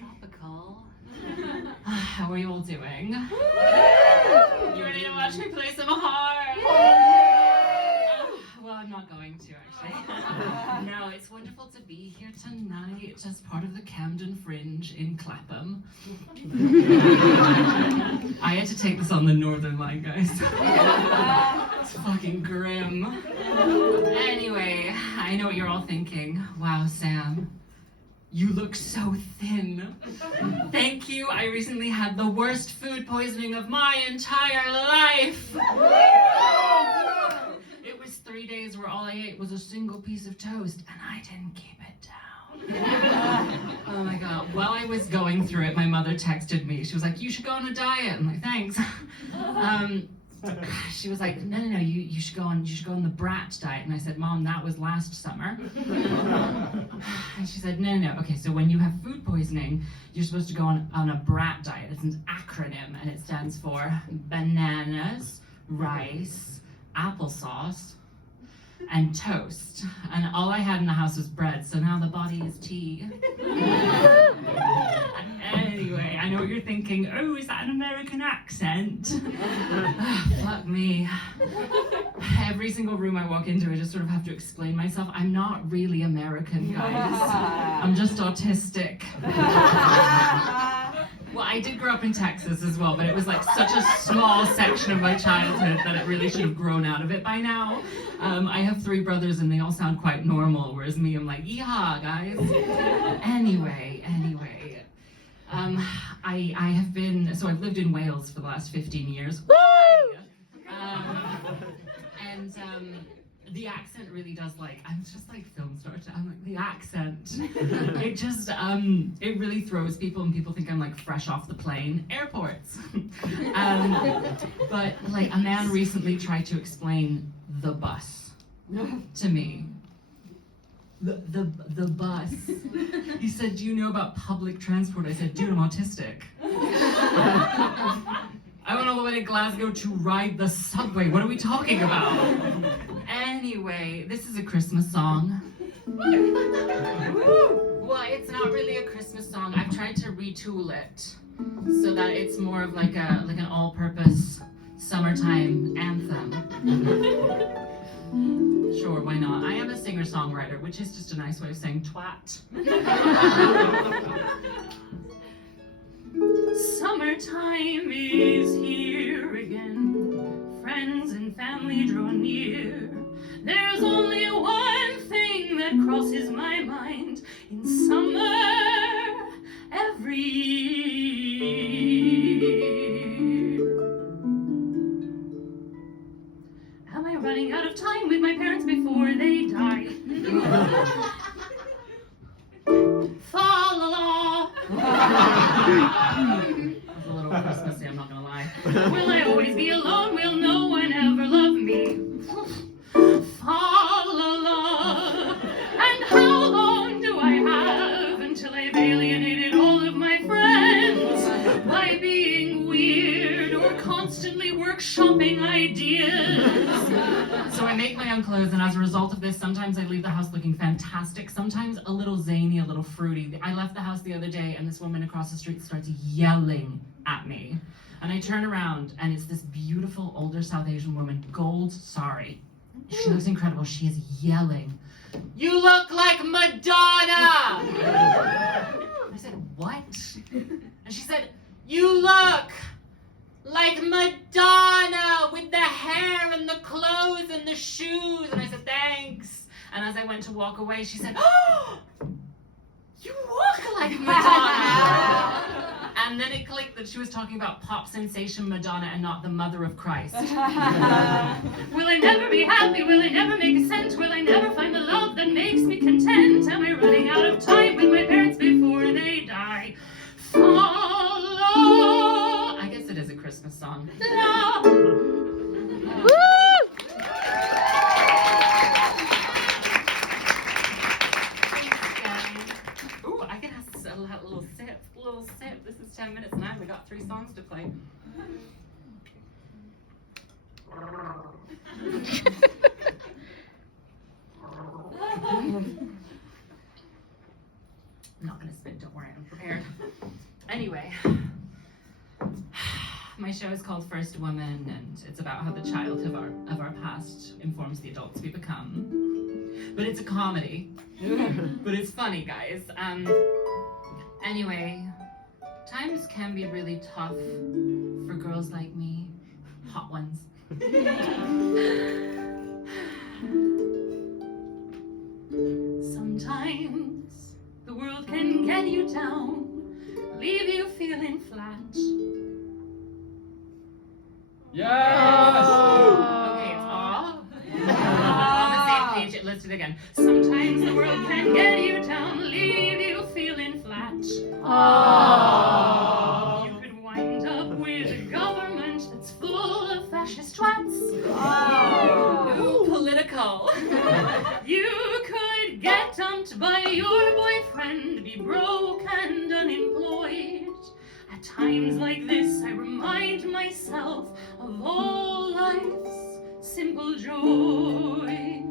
Tropical. How are you all doing? You ready to watch me play some harp? Well, I'm not going to, actually. No, it's wonderful to be here tonight as part of the Camden Fringe in Clapham. I had to take this on the Northern Line, guys. It's fucking grim. Anyway, I know what you're all thinking. Wow, Sam, you look so thin. Thank you. I recently had the worst food poisoning of my entire life. It was 3 days where all I ate was a single piece of toast, and I didn't keep it down. Oh my God. While I was going through it, my mother texted me. She was like, "You should go on a diet." I'm like, "Thanks." She was like, no, you should go on the brat diet. And I said, "Mom, that was last summer." And she said, no. Okay, so when you have food poisoning, you're supposed to go on a brat diet. It's an acronym, and it stands for bananas, rice, applesauce, and toast. And all I had in the house was bread, so now the body is tea. Anyway, I know what you're thinking. Oh, is that an American accent? Fuck me. Every single room I walk into, I just sort of have to explain myself. I'm not really American, guys. I'm just autistic. Well, I did grow up in Texas as well, but it was like such a small section of my childhood that it really should have grown out of it by now. I have 3 brothers and they all sound quite normal, whereas me, I'm like, yeehaw, guys. Anyway. I've lived in Wales for the last 15 years. Why? The accent really does I'm just like film star. I'm like, the accent. It just, it really throws people and people think I'm like fresh off the plane. Airports. But like a man recently tried to explain the bus to me. The bus. He said, "Do you know about public transport?" I said, "Dude, I'm autistic. I went all the way to Glasgow to ride the subway. What are we talking about?" Anyway, this is a Christmas song. Well, it's not really a Christmas song. I've tried to retool it so that it's more of like an all-purpose summertime anthem. Sure, why not? I am a singer-songwriter, which is just a nice way of saying twat. Summertime is here again. Friends and family draw near. There's only one thing that crosses my mind in summer every year. Am I running out of time with my parents before they die? Fa la la. That's a little Christmassy, I'm not gonna lie. Will I always be alone? Will no one ever love me? Fa la la. And how long do I have until I've alienated all of my friends by being weird or constantly workshopping ideas? So I make my own clothes, and as a result of this, sometimes I leave the house looking fantastic, sometimes a little zany, a little fruity. I left the house the other day, and this woman across the street starts yelling at me. And I turn around, and it's this beautiful older South Asian woman, gold sari. She looks incredible. She is yelling, "You look like Madonna!" I said, "What?" And she said, "You look like Madonna with the hair and the clothes and the shoes." And I said, "Thanks." And as I went to walk away, she said, "Oh, you look like Madonna." And then it clicked that she was talking about pop sensation Madonna and not the mother of Christ. Will I never be happy? Will I never make sense? Will I never find the love that makes me content? Am I running out of time with my parents before they die? Follow. I guess it is a Christmas song. No. Ooh, I can have a little sip. This is 10 minutes and I only got 3 songs to play. I'm not gonna spit, don't worry, I'm prepared. show is called First Woman, and it's about how the child of our past informs the adults we become. But it's a comedy. But it's funny, guys. Anyway, times can be really tough for girls like me. Hot ones. Sometimes the world can get you down, leave you feeling flat. Yes! Okay, it's all on the same page. Let's do it again. Sometimes the world can get you down, leave you feeling flat. You could wind up with a government that's full of fascist twats. Ooh, political. You could get dumped by your boyfriend, be broke and unemployed. At times like this, I remind myself of all life's simple joys.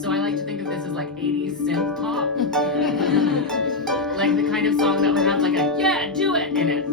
So I like to think of this as like 80s synth pop. Like the kind of song that would have like a "yeah, do it" in it.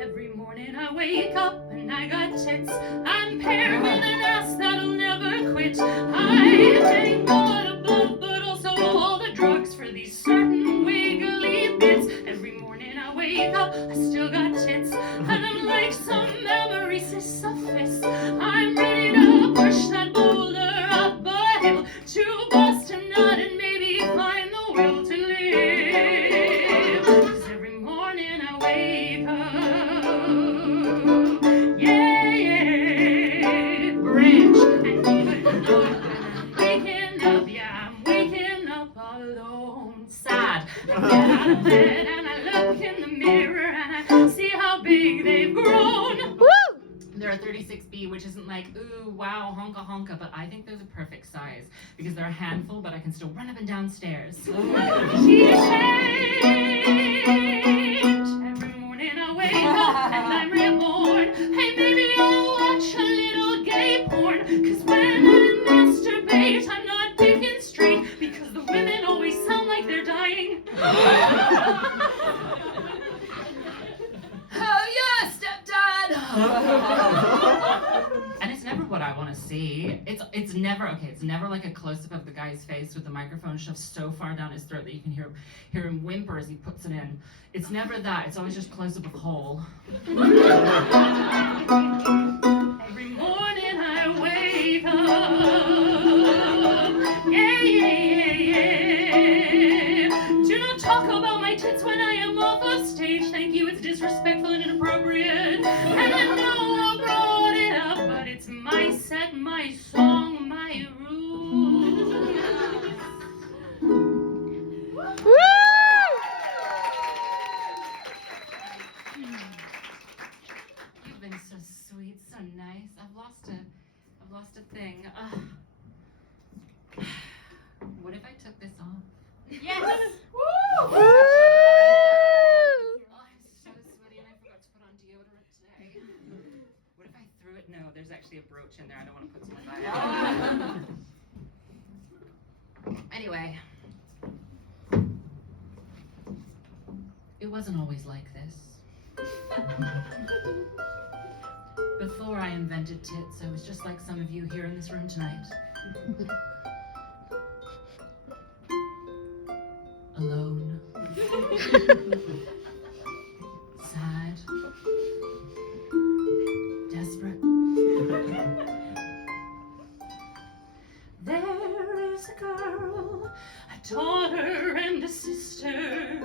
Every morning I wake up and I got tits. I'm paired with an ass that'll never quit. I thank God above, but also all the drugs for these certain wiggly bits. Every morning I wake up, I still got tits, and I'm like some memory sisyphus. I'm ready to push that boulder up a hill to bust a nut and maybe find the will to live. 'Cause every morning I wake up, yeah, branch, and even though I'm waking up, yeah, I'm waking up all alone, sad. I get out of bed and I look in the mirror and I see how big they've grown. Woo! They're a 36B, which isn't like, ooh, wow, honka honka, but I think they're the perfect size because they're a handful, but I can still run up and down stairs. She changed. Every morning I wake up and I'm reborn. Hey, maybe I'll watch a little gay porn, cause when I masturbate, I'm not thinking straight because the women always sound like they're dying. Oh yeah, stepdad! And it's never what I want to see. It's never like a close-up of the guy's face with the microphone shoved so far down his throat that you can hear him whimper as he puts it in. It's never that. It's always just close-up of hole. Every morning I wake up. Yeah, yeah, yeah, yeah. Do not talk about my tits when I am off of stage. Thank you, it's disrespectful and inappropriate. And I know I brought it up, but it's my set, my song, my rules. Woo! You've been so sweet, so nice. I've lost a thing. What if I took this off? Yes! Woo! Oh, I'm so sweaty and I forgot to put on deodorant today. What if I threw it? No, there's actually a brooch in there. I don't want to put something by it. Anyway. It wasn't always like this. Before I invented tits, I was just like some of you here in this room tonight. Alone. Sad. Desperate. There is a girl, a daughter and a sister.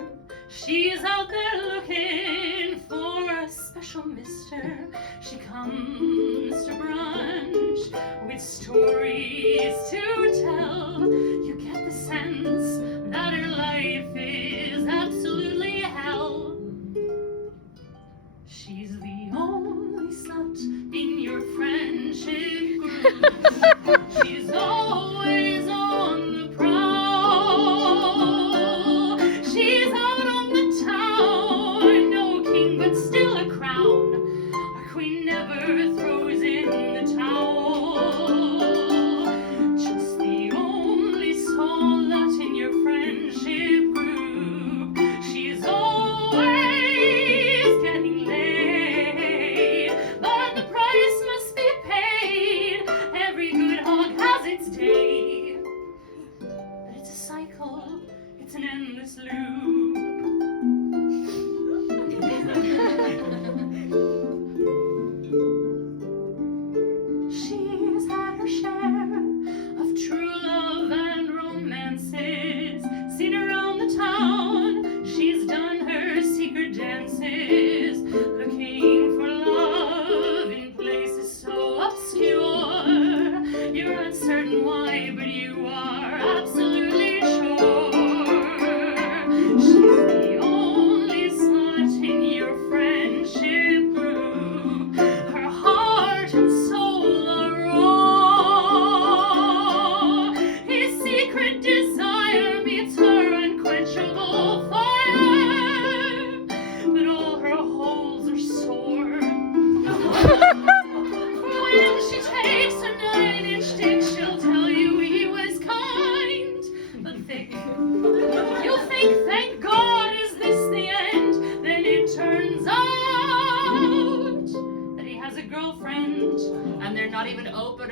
She's out there looking for a special mister. She comes to brunch with stories to tell. You get the sense that her life is absolutely hell. She's the only slut in your friendship group. She's always on the prowl. She's out on the town, no king but still a crown. Our queen never throws in the towel. Just the only slut in your friendship group.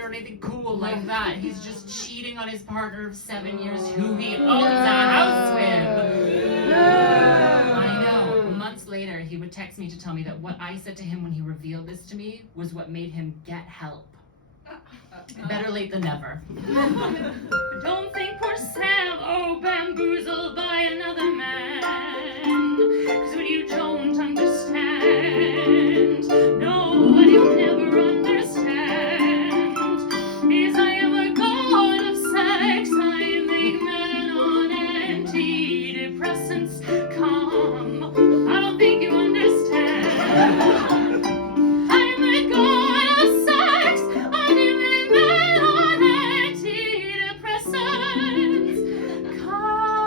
or anything cool like that. He's just cheating on his partner of 7 years who he owns a house with. I know. Months later, he would text me to tell me that what I said to him when he revealed this to me was what made him get help. Better late than never. Don't think poor Sam, oh, bamboozled by another man. 'Cause what you don't understand, no, what you'll never understand, is I am a god of sex. I make men on antidepressants come. I don't think you understand. I'm a god of sex. I make men on antidepressants come.